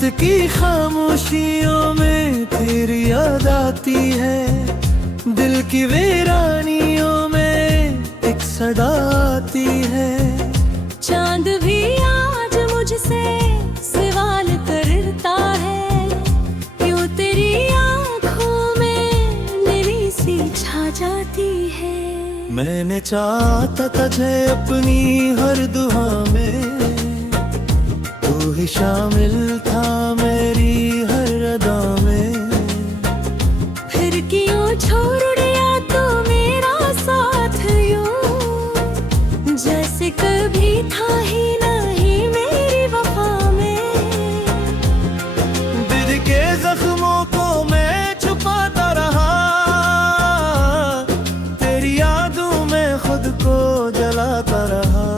रात की खामोशियों में तेरी याद आती है, दिल की वीरानियों में एक सदा आती है। चांद भी आज मुझसे सवाल करता है, क्यों तेरी आंखों में नीली सी छा जाती है। मैंने चाहता तुझे अपनी हर दुआ में, तू ही शामिल था मेरी हर अदा में। फिर क्यों छोड़ दिया तो मेरा साथ यूं, जैसे कभी था ही नहीं मेरी वफा में। दिल के जख्मों को मैं छुपाता रहा, तेरी यादों में खुद को जलाता रहा।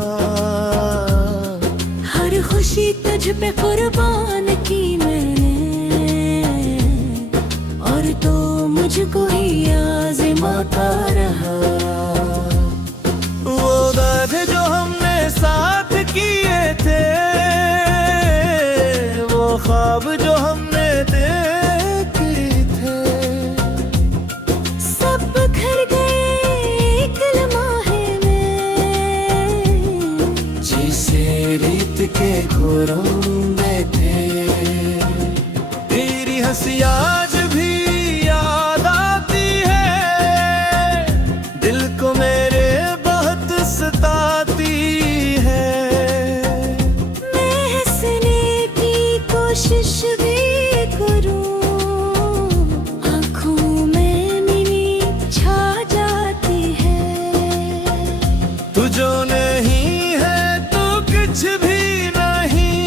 हर खुशी तुझ पे कुर्बान की मैंने, और तो मुझको ही आज़माता रहा। वो दर्द जो हमने साथ किए थे, वो ख्वाब जो हमने देखे थे, सब बिखर गए एक लम्हे में, जैसे रेत के घोंरंदे थे। तेरी हंसी आज भी याद आती है, दिल को मेरे बहुत सताती है। मैं हंसने की कोशिश भी करूं, आँखों में नीली छा जाती है। तू जो नहीं है तो कुछ भी नहीं,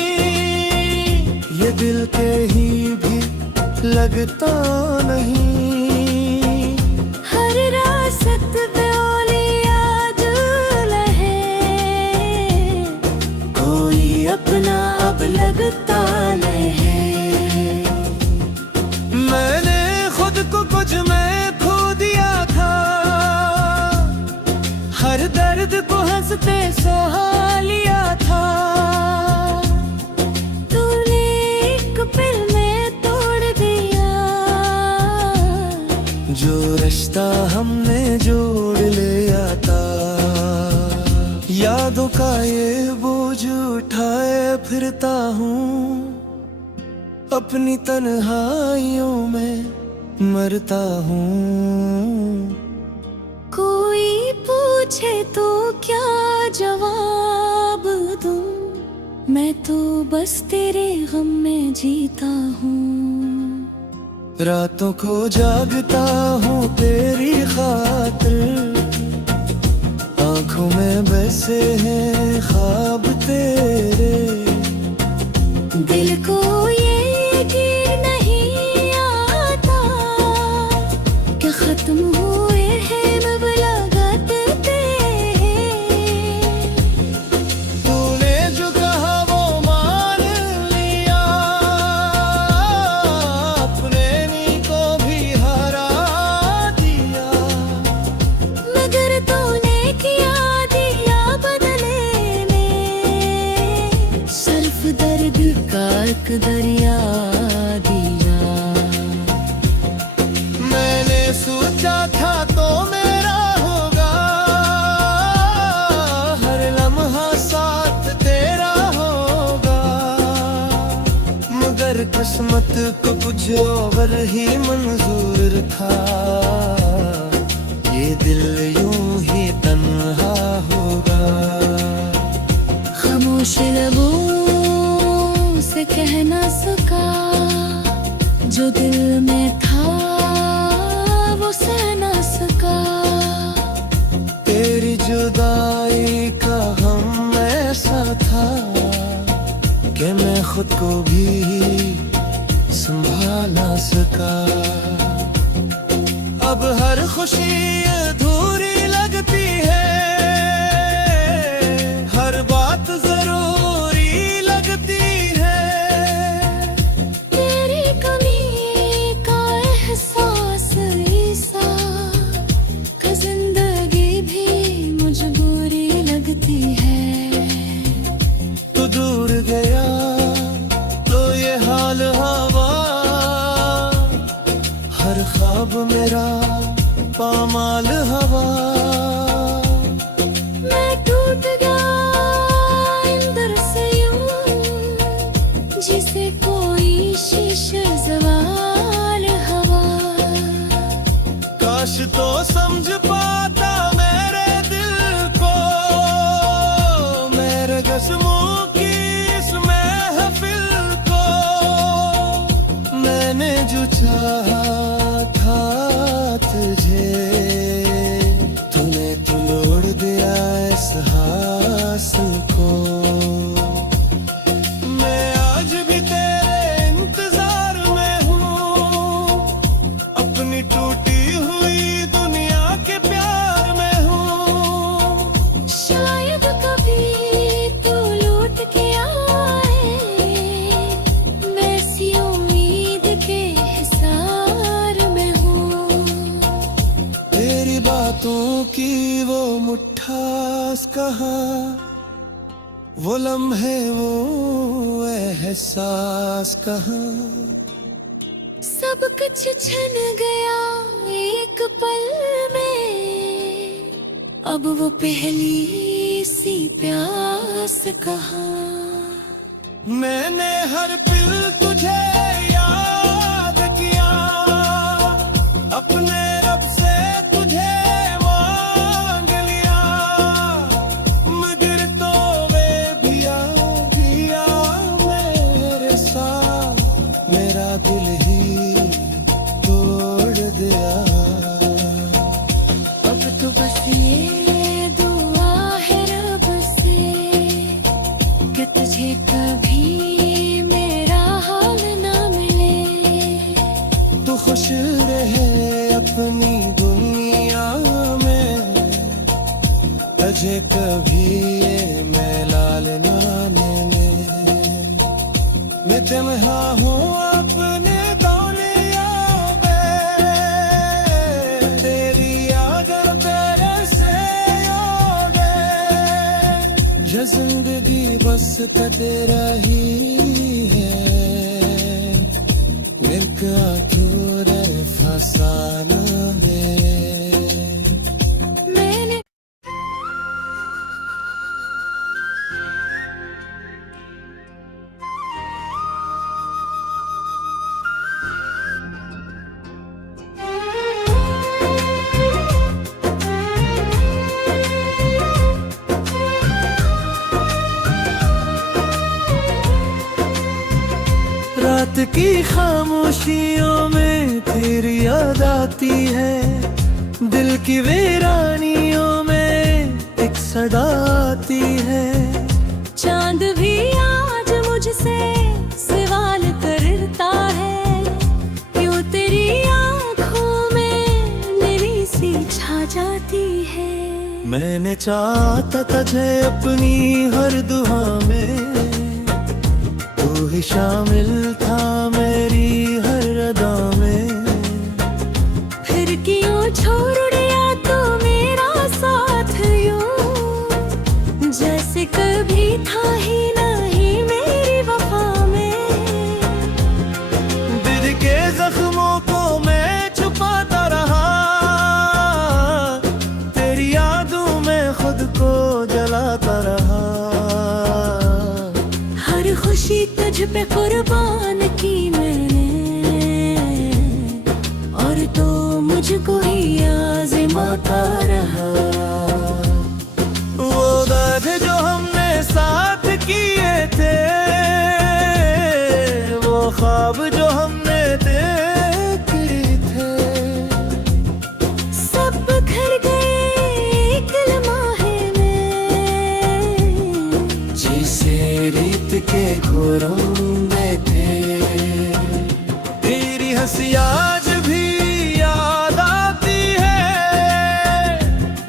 ये दिल के ही भी लगता नहीं। हर रासत ब्योली याद लहे, कोई अपना अब लगता नहीं। मैंने खुद को कुछ में खो दिया था, हर दर्द को हंसते सहा लिया था। तूने एक पल में तोड़ दिया, जो रिश्ता हमने जोड़ लिया था। यादों का ये बोझ उठाए फिरता हूँ, अपनी तन्हाइयों में मरता हूँ। कोई पूछे तो क्या जवाब दूं, मैं तो बस तेरे गम में जीता हूँ। रातों को जागता हूँ तेरी खातिर, आँखों में बसे हैं ख्वाब तेरे। दिल को ये यकीन नहीं आता कि खत्म हुए हैं मुलाकात तेरे। तूने जो कहा वो मान लिया, अपने नी को भी हरा दिया। मगर तूने किया दिया बदले में, सर्फ दर्द का एक दरिया दिया। मैंने सोचा था तो मेरा होगा, हर लम्हा साथ तेरा होगा। मगर किस्मत को कुछ और ही मंजूर था, ये दिल यूं ही तन्हा होगा। खामोश लबों से कह ना सका, जो दिल में था वो सह ना सका। तेरी जुदाई का गम ऐसा था कि मैं खुद को भी संभाल ना सका। अब हर खुशी अधूरी लगती है, हर बात जरूरी लगती है। तेरी कमी का एहसास ऐसा कि जिंदगी भी मजबूरी लगती है। तू दूर गया तो ये हाल तो समझ पाता मेरे दिल को, मेरे कसमों की इस महफिल को। मैंने जो चाहा था तुझे, तूने तो तोड़ दिया इस हासिल को। मैं आज भी तेरे इंतजार में हूँ, अपनी टूटी हुई दुनिया के प्यार में हूँ। शायद कभी तू लौट के आए, मैं सी उम्मीद के हिसार में हूँ। तेरी बातों की वो मुट्ठास कहाँ, वो लम्हे वो एहसास कहाँ। सब कुछ छन गया एक पल में, अब वो पहली सी प्यास कहाँ। मैंने हर पल तुझे याद किया, अपने रब से तुझे मांग लिया। मगर तो वे भी आ गया मेरे साथ, मेरा दिल ही तोड़ दिया। अब तो बस ये दुआ है रब से कि तुझे कभी मेरा हाल ना मिले। तू खुश रहे अपनी दुनिया में, तुझे कभी ये मेलाल ना मिले। मैं तन्हा हूँ अपने दौलिया पे, तेरी याद तेरे से ओढ़े। ये जिंदगी बस तेरा ही है, मेरे को अधूरे फसाना है। मैंने रात की खामोशियों में तेरी याद आती है, दिल की वीरानियों में एक सदा आती है। चांद भी आज मुझसे सवाल करता है, क्यों तेरी आंखों में नीली सी छा जाती है। मैंने चाहता तुझे अपनी हर दुआ में, तू ही शामिल था मेरी हर अदा में। फिर क्यों छोड़ दिया तो मेरा साथ यूं, जैसे कभी था ही नहीं मेरी वफा में। दिल के जख्मों को मैं छुपाता रहा, तेरी यादों में खुद को जलाता रहा। हर खुशी तुझ पे कुर्बान की मैंने, और तो मुझको ही आज़माता रहा। वो वादे जो हमने साथ किए थे, वो ख्वाब जो हमने देखे थे, सब बिखर गए एक लम्हे में, जैसे रीत के घोरंदे थे। तेरी हंसी आज भी याद आती है,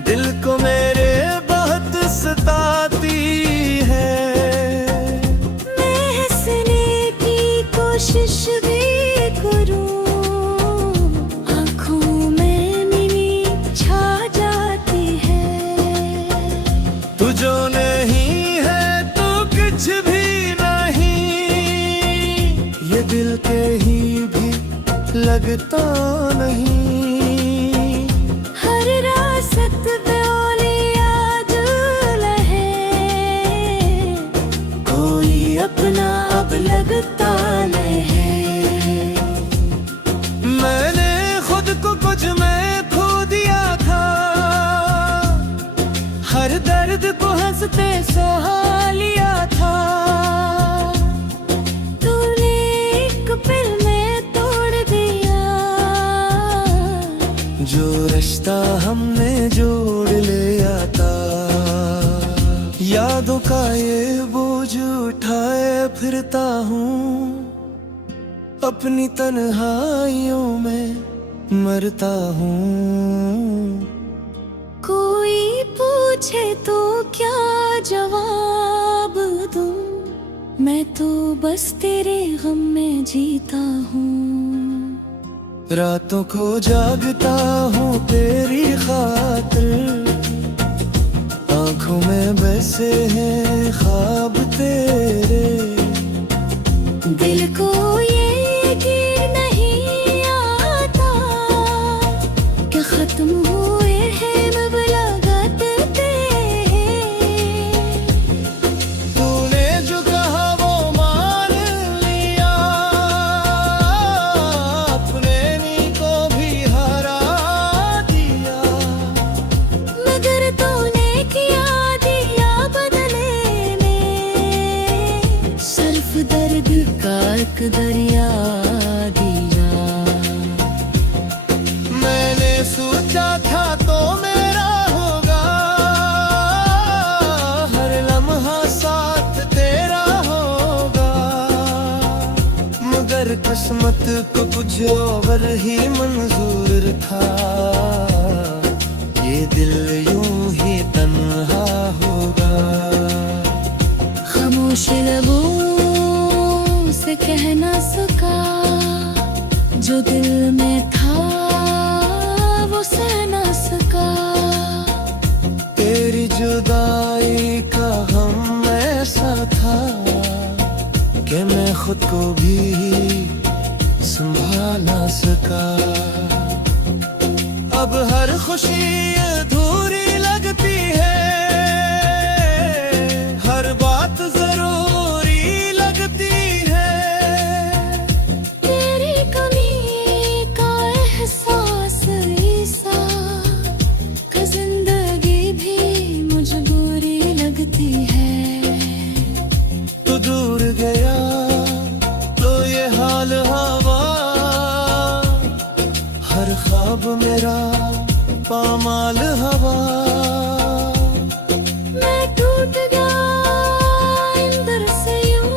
दिल को मेरे बहुत सताती है। मैं हंसने की कोशिश भी करूं, आँखों में नीली छा जाती है। तू जो नहीं है तो कुछ भी नहीं, ये दिल के ही भी लगता नहीं। हर रासत बेओलिया जुल है, कोई अपना अब लगता नहीं। मैंने खुद को कुछ में खो दिया। हर दर्द को हंसते सहा लिया था। तूने एक पल में तोड़ दिया जो रिश्ता हमने जोड़ लिया था। यादों का ये बोझ उठाए फिरता हूँ, अपनी तन्हाइयों में मरता हूँ। कोई पूछे तो क्या जवाब दूं, मैं तो बस तेरे गम में जीता हूँ। रातों को जागता हूँ तेरी खातिर, आंखों में बसे हैं ख्वाब तेरे। दिल को ये यकीन नहीं आता कि खत्म हुए हैं मुलाकात तेरे। तूने जो कहा वो मान लिया, अपने नी को भी हरा दिया। मगर तूने किया दिया बदले में, सिर्फ दर्द का एक दरिया दिया। मैंने सोचा था तो मेरा होगा, हर लम्हा साथ तेरा होगा। मगर किस्मत को कुछ और ही मंजूर था, ये दिल यूं ही तन्हा होगा। खामोश लबों से कह ना सका, जो दिल में था वो सह ना सका। तेरी जुदाई का गम ऐसा था कि मैं खुद को भी संभाल ना सका। अब हर खुशी अधूरी लगती है, हर बात जरूरी लगती है। तेरी कमी का एहसास ऐसा कि जिंदगी भी मजबूरी लगती है। तो दूर गया तो ये हाल हवा, हर ख्वाब मेरा पामाल हवा। मैं टूट गया अंदर से यूं,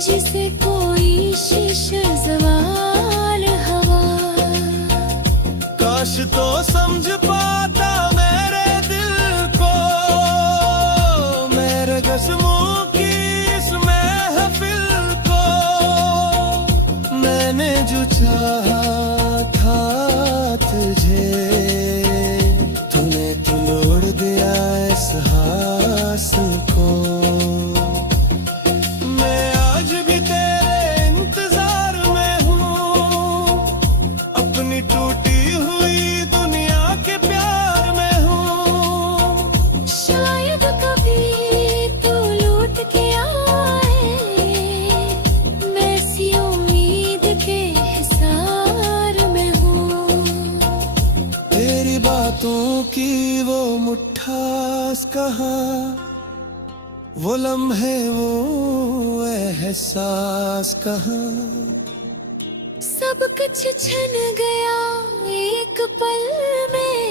जिसे कोई शीशे सवाल हवा। काश तो समझ पाता मेरे दिल को, मेरे कसमों की इस महफिल को। मैंने जो चाहा था तुझे, तूने तो तोड़ दिया इस हासिल को। मैं आज भी तेरे इंतजार में हूँ, अपनी टूटी हुई दुनिया के प्यार में हूँ। शायद कभी तो लौट के आए, मैं इसी उम्मीद के हिसार में हूँ। तेरी बातों की वो मुट्ठास कहाँ, वो लम्हे वो एहसास कहाँ। सब कुछ छन गया एक पल में,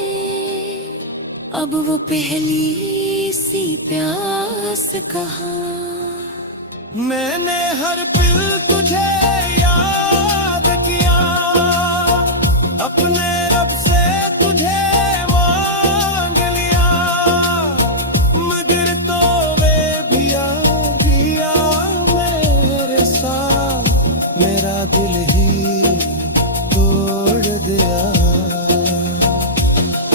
अब वो पहली सी प्यास कहाँ। मैंने हर पल तुझे याद किया, अपने रब से तुझे मांग लिया। मगर तो वे भी आ मेरे साथ, मेरा दिल ही तोड़ दिया।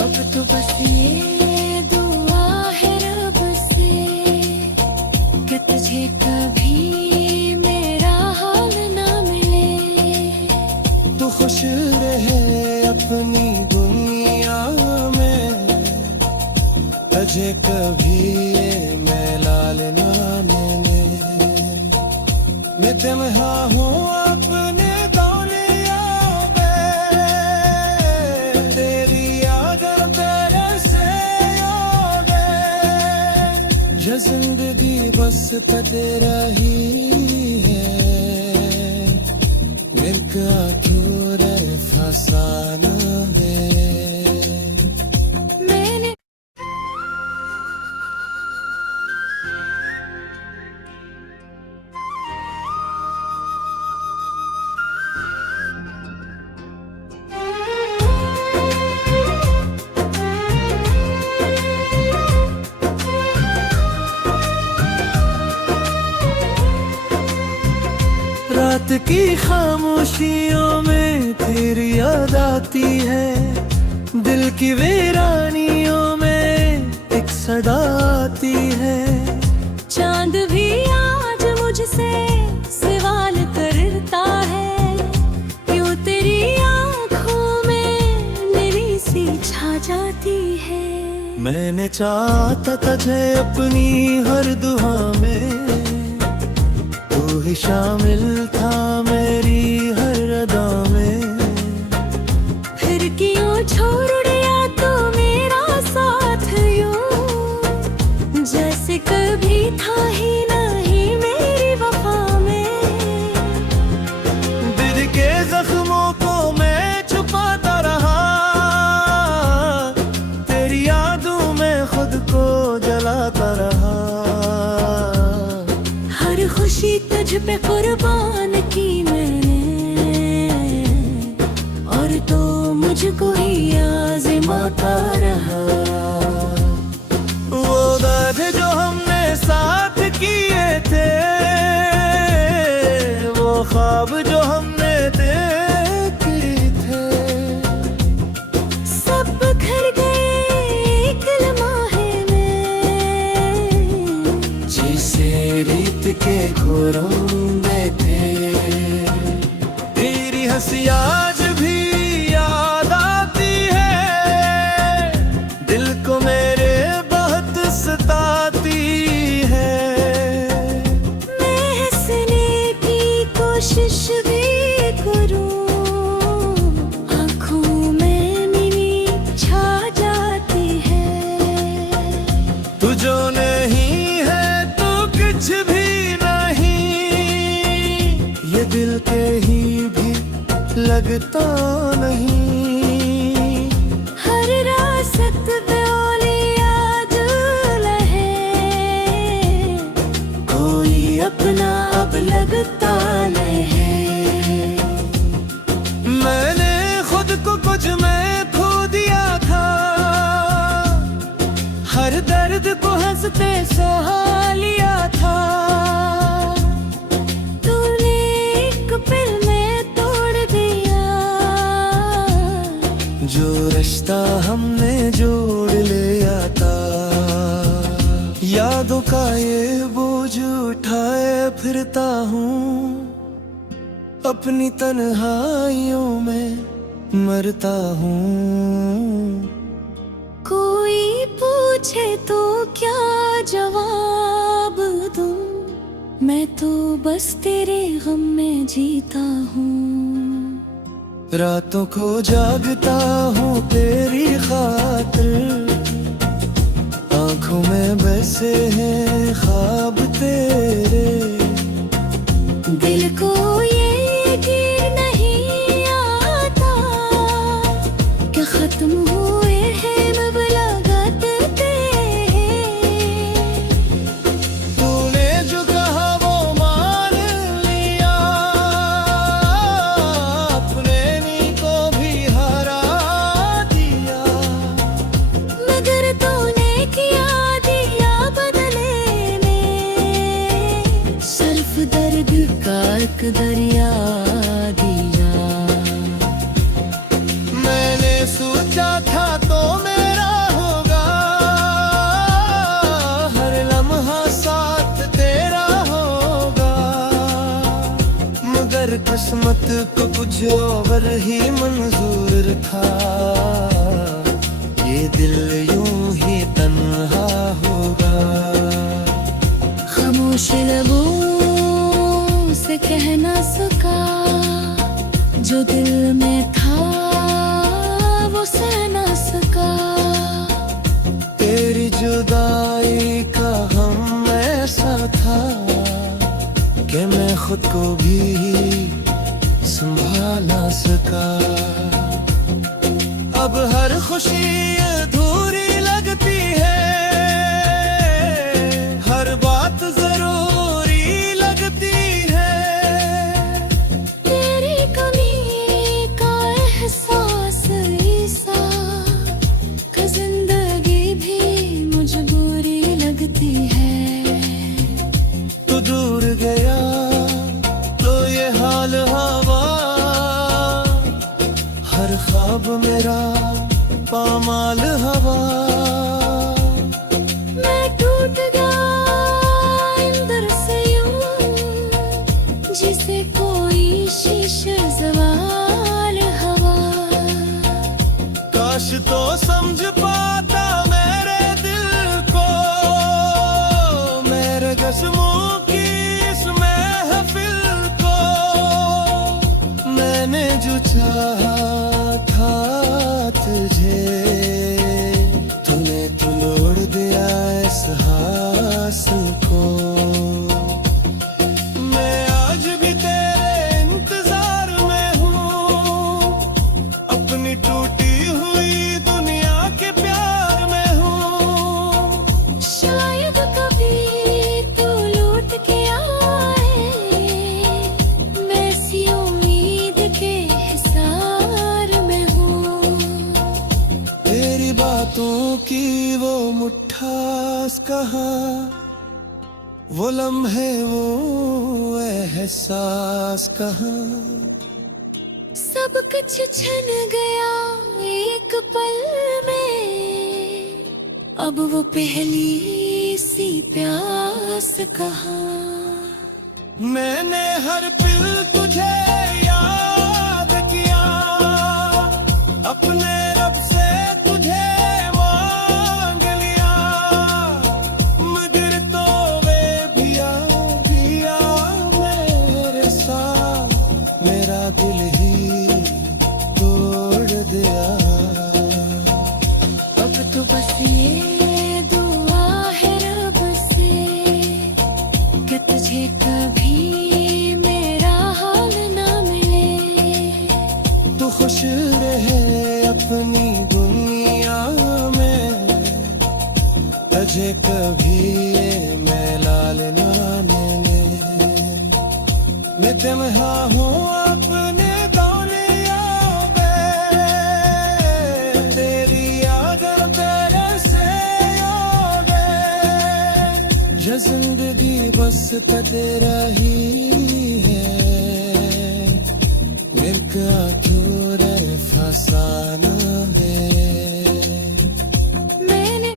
अब तो बस ये दुआ है रब से कि तुझे कभी मेरा हाल ना मिले। तू खुश रहे अपनी दुनिया में, तुझे कभी ये मेलाल ना मिले। मैं तन्हा हूँ अपने दौलिया पे, तेरी याद तेरे से वास्ता तेरा ही है, एक अधूरा फसाना है। मैंने रात की खामोशियों में तेरी याद आती है, दिल की वीरानियों में एक सदा आती है। चांद भी आज मुझसे सवाल करता है, क्यों तेरी आंखों में नीली सी छा जाती है। मैंने चाहता तुझे अपनी हर दुआ में, तू ही शामिल था मेरी हर अदा में। फिर क्यों छोड़ दिया तो मेरा साथ यूं, जैसे कभी था ही नहीं मेरी वफा में। दिल के जख्मों को मैं छुपाता रहा, तेरी यादों में खुद को जलाता रहा। हर खुशी तुझ पे कुर्बान की मैंने, और तो मुझको ही आज़माता रहा। वो दर्द जो हमने साथ किए थे, वो ख्वाब जो हमने देखे थे, सब बिखर गए एक लम्हे में, जैसे रीत के घोरंदे थे। तेरी हंसी आज भी याद आती है, दिल को मेरे बहुत सताती है। मैं हंसने की कोशिश भी करूं, आँखों में नीली छा जाती है। तू जो नहीं है तो कुछ भी नहीं, ये दिल के ही भी लगता नहीं। हर रासत बेओली याद लहे, कोई अपना अब लगता नहीं। मैंने खुद को कुछ में खो दिया था, हर दर्द को हंसते सहा लिया था। तूने एक पल में तोड़ दिया, जो रिश्ता हमने जोड़ लिया था। यादों का ये बोझ उठाए फिरता हूँ, अपनी तन्हाइयों में मरता हूँ। कोई पूछे तो क्या जवाब दूं, मैं तो बस तेरे गम में जीता हूँ। रातों को जागता हूँ तेरी खातिर, आंखों में बसे हैं ख्वाब तेरे। दिल को ये यकीन नहीं आता कि खत्म हुए हैं मुलाकात तेरे। तूने जो कहा वो मान लिया, अपने नी को भी हरा दिया। मगर तूने किया दिया बदले में, सिर्फ दर्द का एक दरिया दिया। मैंने सोचा था तो मेरा होगा, हर लम्हा साथ तेरा होगा। मगर किस्मत को कुछ और ही मंजूर था, ये दिल यूं ही तन्हा होगा। खामोश लबों से कह ना सका, जो दिल में था वो सह ना सका। तेरी जुदाई का हम ऐसा था, खुद को भी संभाल ना सका। अब हर खुशी अधूरी लगती है, हर बात जरूरी लगती है। तेरी कमी का एहसास ऐसा कि जिंदगी भी मजबूरी लगती है। तू दूर गया तो ये हाल हवा, हर ख्वाब मेरा पामाल हवा। मैं टूट गया अंदर से यूं, जिसे कोई शीशे सवाल हवा। काश तो समझ पाता मेरे दिल को, मेरे कसमों की इस महफिल को। मैंने जो चाहा था तुझे, तूने तो तोड़ दिया इस हासिल को। मैं आज भी तेरे इंतजार में हूँ, अपनी टूटी हुई दुनिया के प्यार में हूँ। शायद कभी तू लौट के आए, मैं इसी उम्मीद के हिसार में हूँ। तेरी बातों की वो मुट्ठास कहाँ, वो लम्हे वो एहसास कहाँ। सब कुछ छन गया एक पल में, अब वो पहली सी प्यास कहाँ। मैंने हर पल तुझे याद किया, अपने रब से तुझे मांग लिया। मगर तो वे भिया मेरे साथ, मेरा दिल ही तोड़ दिया। अब तो बस ये दुआ है रब से कि तुझे कभी मेरा हाल ना मिले। तू खुश रहे अपनी दुनिया में, तुझे कभी ये मेलाल ना मिले। मैं तन्हा हूँ अपने दौलिया में, तेरी याद तेरे से योगे। ये जिंदगी बस तेरा ही है, मिलका अधूरा फसाना है। मैंने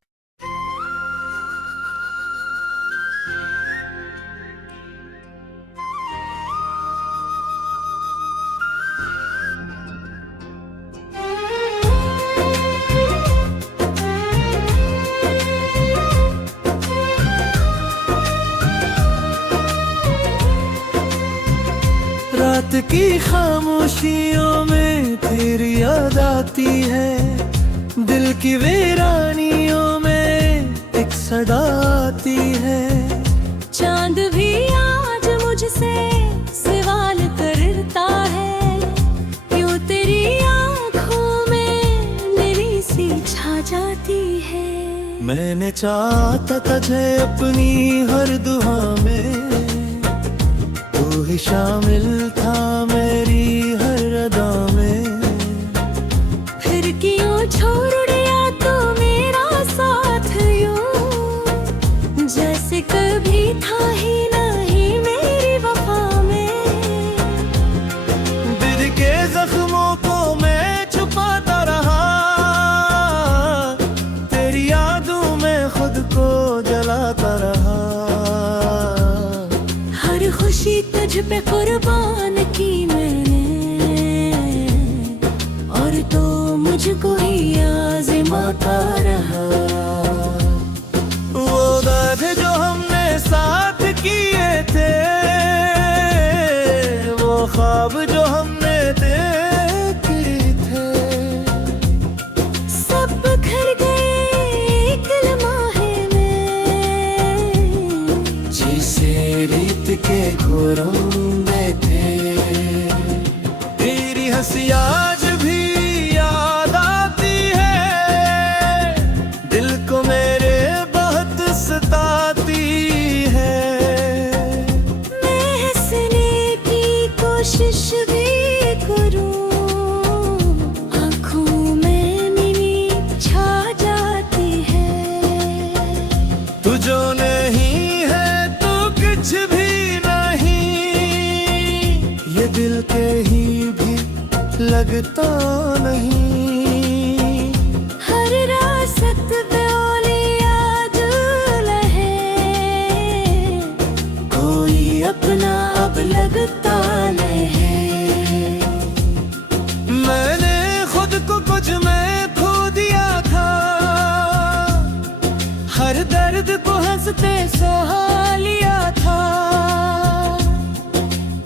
रात की खामोशियों में तेरी याद आती है, दिल की वीरानियों में एक सदा आती है। चांद भी आज मुझसे सवाल करता है, क्यों तेरी आंखों में मेरी सी छा जाती है। मैंने चाहता तुझे अपनी हर दुआ में, तू ही शामिल था मेरी हर अदा में। फिर क्यों छोड़ दिया तो मेरा साथ यूं, जैसे कभी था ही नहीं मेरी वफा में। दिल के जख्मों को मैं छुपाता रहा, तेरी यादों में खुद को जलाता रहा। हर खुशी तुझ पे कुर्बान की मैंने, और तो मुझको ही आज़माता रहा। वो दाग जो हमने साथ किए थे, वो ख्वाब जो हमने देखे थे, सब बिखर गए एक लम्हे में, जैसे रेत के घोरों देता नहीं। हर रासत ब्योली याद लहे, कोई अपना अब लगता नहीं। मैंने खुद को कुछ में खो दिया था, हर दर्द को हंसते सहा लिया था।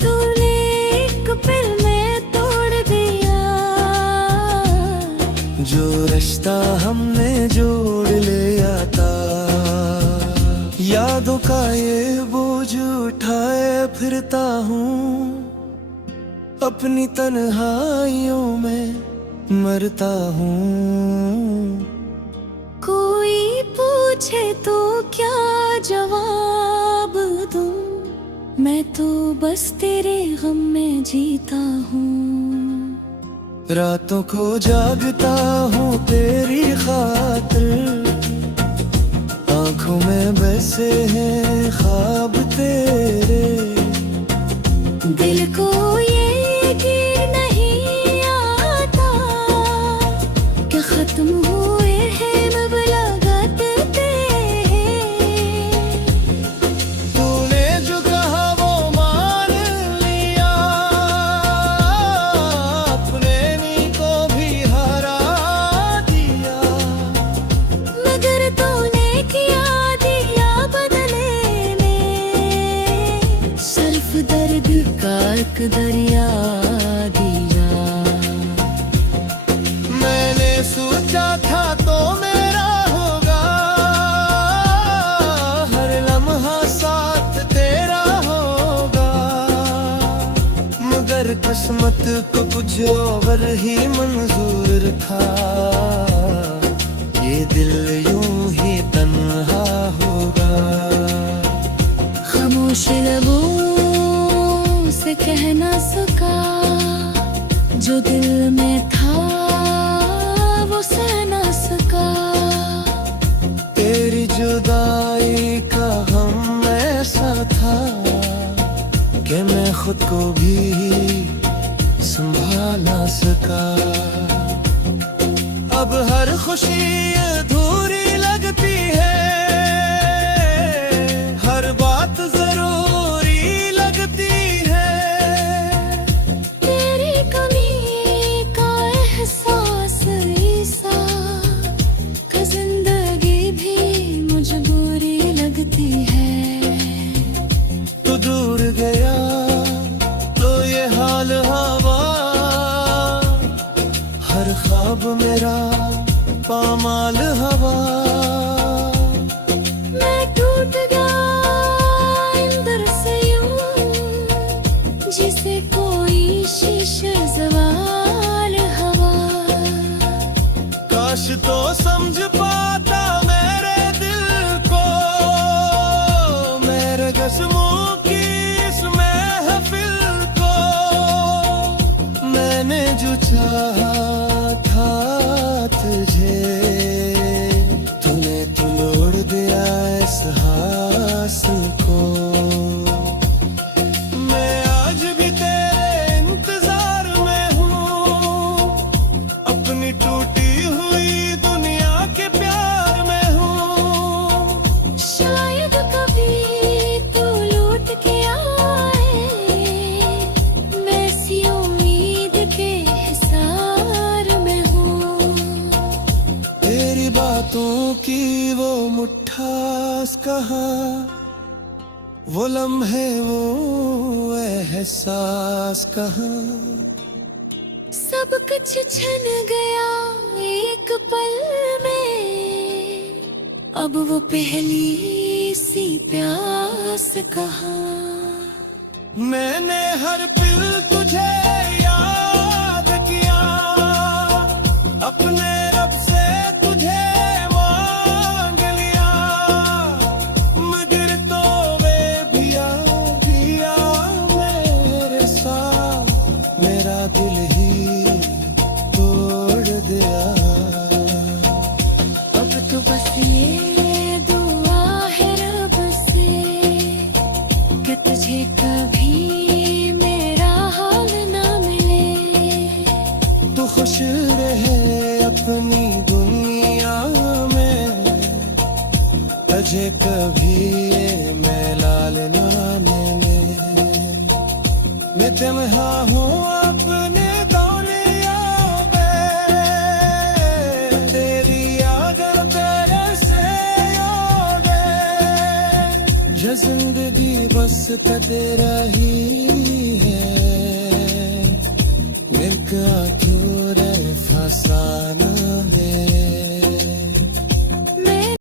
तूने एक पल में तोड़ दिया, जो रिश्ता हमने जोड़ लिया था। यादों का ये बोझ उठाए फिरता हूँ, अपनी तन्हाइयों में मरता हूँ। कोई पूछे तो क्या जवाब दूं, मैं तो बस तेरे गम में जीता हूँ। रातों को जागता हूँ तेरी खातिर, आंखों में बसे हैं ख्वाब तेरे। दिल को ये यकीन नहीं आता कि खत्म हुए हैं मुलाकात तेरे। तूने जो कहा वो मान लिया, अपने नी को भी हरा दिया। मगर तूने किया दिया बदले में, सिर्फ दर्द का एक दरिया दिया। मैंने सोचा था तो मेरा होगा, हर लम्हा साथ तेरा होगा। मगर किस्मत को कुछ और ही मंजूर था, ये दिल यूं ही तन्हा होगा। खामोश लबों से कह ना सका, जो दिल में था वो सह ना सका। तेरी जुदाई का गम ऐसा था कि मैं खुद को भी संभाल ना सका। अब हर खुशी अधूरी लगती है, हर बात जरूरी लगती है। तेरी कमी का एहसास ऐसा कि जिंदगी भी मजबूरी लगती है। तू दूर गया तो ये हाल हवा, हर ख्वाब मेरा पामाल हवा। मैं टूट गया अंदर से यूं, जिसे कोई शीशे सवाल हवा। काश तो समझ पाता मेरे दिल को, मेरे कसमों की इस महफिल को। मैंने जो चाहा था तुझे, तूने तो तोड़ दिया इस हासिल को। मैं आज भी तेरे इंतजार में हूँ, अपनी टूटी हुई दुनिया के प्यार में हूँ। शायद कभी तू लौट के आए, मैं इसी उम्मीद के हिसार में हूँ। तेरी बातों की वो मुट्ठास कहाँ, वो लम्हे वो एहसास कहाँ। सब कुछ छन गया एक पल में, अब वो पहली सी प्यास कहाँ। मैंने हर पल तुझे याद किया, अपने रब से तुझे मांग लिया। मगर तो वे दिया मेरे साथ, मेरा दिल ही तोड़ दिया। अब तो बस ये दुआ है रब से कि तुझे कभी मेरा हाल ना मिले। मुझे कभी ये मैं लाल ना मिले मैं तन्हा हूँ अपने दौलियों पे तेरी यादें तरसे योगे ये जिंदगी बस तेरा ही है मेरे का क्यों रे फसाना है